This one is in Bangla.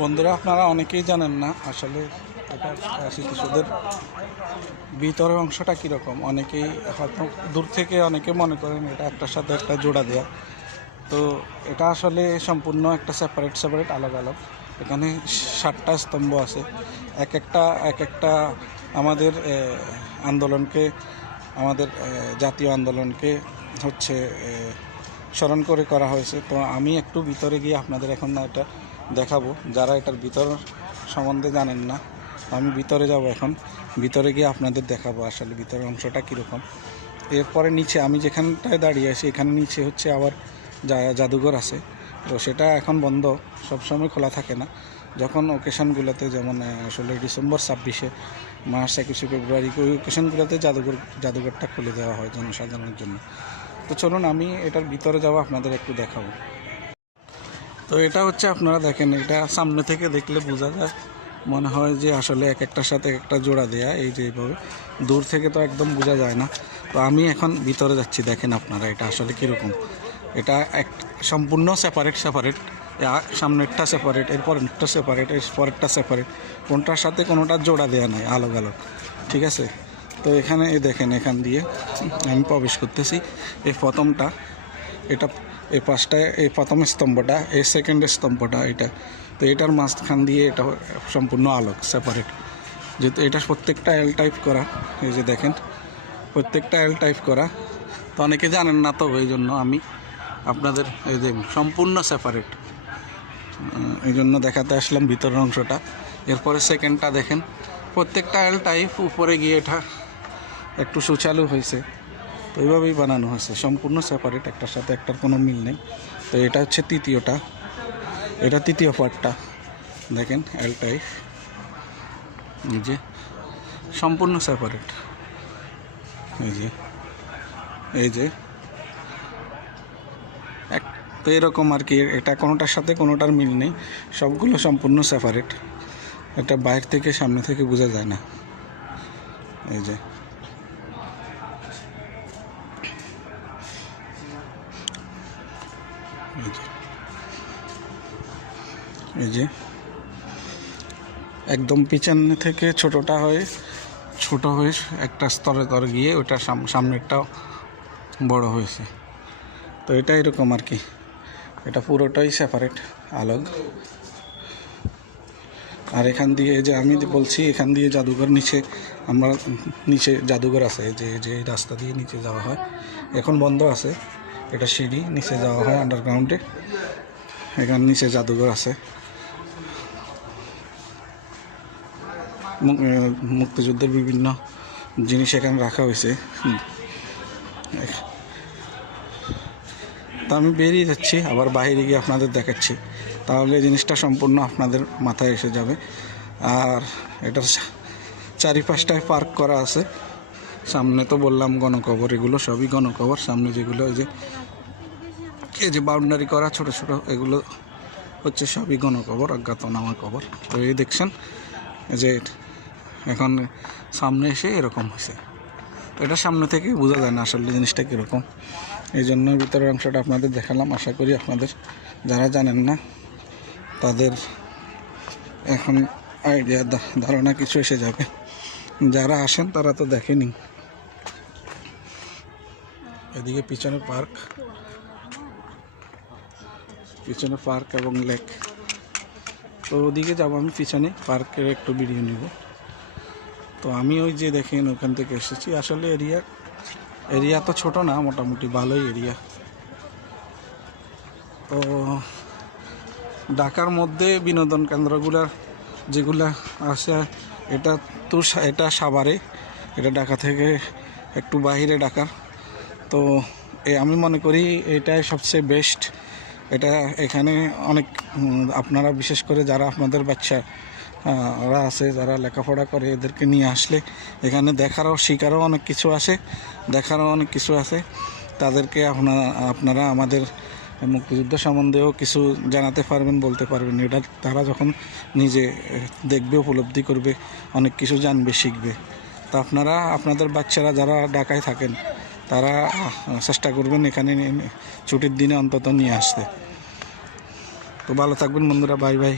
বন্ধুরা, আপনারা অনেকেই জানেন না আসলে এটা শিশুদের ভিতরের অংশটা কীরকম। অনেকেই হয়তো দূর থেকে অনেকে মনে করেন এটা একটার সাথে একটা জোড়া দেওয়া তো এটা আসলে সম্পূর্ণ একটা সেপারেট সেপারেট আলাদা আলাদা। এখানে ষাটটা স্তম্ভ আছে। এক একটা এক একটা আমাদের আন্দোলনকে, আমাদের জাতীয় আন্দোলনকে হচ্ছে স্মরণ করে করা হয়েছে। তো আমি একটু ভিতরে গিয়ে আপনাদের এখন এটা দেখাবো। যারা এটার ভিতর সম্বন্ধে জানেন না, আমি ভিতরে যাব এখন। ভিতরে গিয়ে আপনাদের দেখাবো আসলে ভিতরের অংশটা কীরকম। এরপরে নিচে, আমি যেখানটায় দাঁড়িয়ে আছি, এখানে নিচে হচ্ছে আবার জাদুঘর আছে। তো সেটা এখন বন্ধ, সবসময় খোলা থাকে না। যখন ওকেশনগুলোতে যেমন ষোলোই ডিসেম্বর ছাব্বিশে মার্চ একুশে ফেব্রুয়ারি, ওই ওকেশনগুলোতে জাদুঘর জাদুঘরটা খুলে দেওয়া হয় জনসাধারণের জন্য। তো চলুন, আমি এটার ভিতরে যাব, আপনাদের একটু দেখাবো। তো এটা হচ্ছে আপনারা দেখেন, এটা সামনে থেকে দেখলে বোঝা যায়। মনে হয় যে আসলে এক একটার সাথে এক একটা জোড়া দেয়া, এই যে এইভাবে। দূর থেকে তো একদম বোঝা যায় না। তো আমি এখন ভিতরে যাচ্ছি, দেখেন আপনারা এটা আসলে কীরকম। এটা এক, সম্পূর্ণ সেপারেট সেপারেট সামনেরটা সেপারেট এর পরেরটা সেপারেট এর পরেরটা সেপারেট কোনটার সাথে কোনোটা জোড়া দেওয়া নাই, আলোক আলোক। ঠিক আছে? তো এখানে দেখেন এখান দিয়ে আমি প্রবেশ করতেছি। এই প্রথমটা, এটা এই পাঁচটায় এই প্রথম স্তম্ভটা, এই সেকেন্ড স্তম্ভটা এটা। তো এটার মাঝখান দিয়ে এটা সম্পূর্ণ আলোক সেপারেট যেহেতু এটা প্রত্যেকটা এল টাইপ করা, এই যে দেখেন, প্রত্যেকটা এল টাইপ করা। তো অনেকে জানেন না তো এই জন্য আমি আপনাদের এই যে সম্পূর্ণ সেপারেট এই জন্য দেখাতে আসলাম ভিতরের অংশটা। এরপরে সেকেন্ডটা দেখেন, প্রত্যেকটা এল টাইপ উপরে গিয়ে এটা একটু সুচালু হয়েছে। তো এইভাবেই বানানো হয়েছে। সম্পূর্ণ সেপারেট একটার সাথে একটার কোনো মিল নেই। তো এটা হচ্ছে তৃতীয়টা। এটা তৃতীয় পার্টটা দেখেন এল টাইপ এই যে, সম্পূর্ণ সেপারেট এই যে এই যে। এক, তো এরকম আর কি, এটা কোনোটার সাথে কোনোটার মিল নেই। সবগুলো সম্পূর্ণ সেপারেট এটা বাইরে থেকে, সামনে থেকে বোঝা যায় না। এই যে। এই যে। একদম পিছনে থেকে ছোটটা হয়ে, ছোট হয়ে একটা স্তরে তর গিয়ে ওটা সাম- সামনেরটা বড় হয়েছে। তো এটা এরকম আর কি। এটা পুরোটাই সেপারেট আলোক। আর এখান দিয়ে যে আমি বলছি, এখান দিয়ে জাদুঘর নিচে, আমরা নিচে জাদুঘর আছে, যে যে রাস্তা দিয়ে নিচে যাওয়া হয়। এখন বন্ধ আছে। এটা সিঁড়ি, নিচে যাওয়া হয় আন্ডারগ্রাউন্ডে এখানে নিচে জাদুঘর আছে। মুক্তিযুদ্ধের বিভিন্ন জিনিস এখানে রাখা হয়েছে। তা আমি বেরিয়ে যাচ্ছি, আবার বাইরে গিয়ে আপনাদের দেখাচ্ছি। তাহলে জিনিসটা সম্পূর্ণ আপনাদের মাথায় এসে যাবে। আর এটার চারিপাশটায় পার্ক করা আছে। সামনে তো বললাম গণকবর, এগুলো সবই গণকবর। সামনে যেগুলো ওই যে, এই যে বাউন্ডারি করা ছোট ছোট, এগুলো হচ্ছে সবই গণকবর, অজ্ঞাতনামা কবর। তো এই দেখছেন যে এখন সামনে এসে এরকম হয়েছে। তো এটা সামনে থেকে বোঝা যায় না আসলে জিনিসটা কীরকম। এই জন্য ভিতরের অংশটা আপনাদের দেখালাম, আশা করি আপনাদের যারা জানেন না, তাদের এখন আইডিয়া ধারণা কিছু এসে যাবে। যারা আসেন তারা তো দেখেনি। এদিকে পিছনে পার্ক। পিছনে পার্ক এবং লেক। তো ওদিকে যাব আমি, পিছনে পার্কের একটু ভিডিও নিব। তো আমি ওই যে দেখেন ওখান থেকে এসেছি। আসলে এরিয়া এরিয়া তো ছোট না, মোটামুটি ভালোই এরিয়া। তো ঢাকার মধ্যে বিনোদন কেন্দ্রগুলার যেগুলা আছে, এটা তো এটা সাভারে, এটা ঢাকা থেকে একটু বাইরে ঢাকার। তো এ আমি মনে করি এটাই সবচেয়ে বেস্ট এটা এখানে অনেক আপনারা বিশেষ করে যারা আপনাদের বাচ্চা ওরা আছে, যারা লেখাপড়া করে এদেরকে নিয়ে আসলে এখানে দেখারও শিকারও অনেক কিছু আছে, দেখারও অনেক কিছু আছে। তাদেরকে আপনারা আপনারা আমাদের মুক্তিযুদ্ধ সম্বন্ধেও কিছু জানাতে পারবেন, বলতে পারবেন। এটা তারা যখন নিজে দেখবে, উপলব্ধি করবে, অনেক কিছু জানবে, শিখবে। তো আপনারা, আপনাদের বাচ্চারা যারা ঢাকায় থাকেন, তারা চেষ্টা করবেন এখানে ছুটির দিনে অন্তত নিয়ে আসতে। তো ভালো থাকবেন বন্ধুরা, বাই বাই।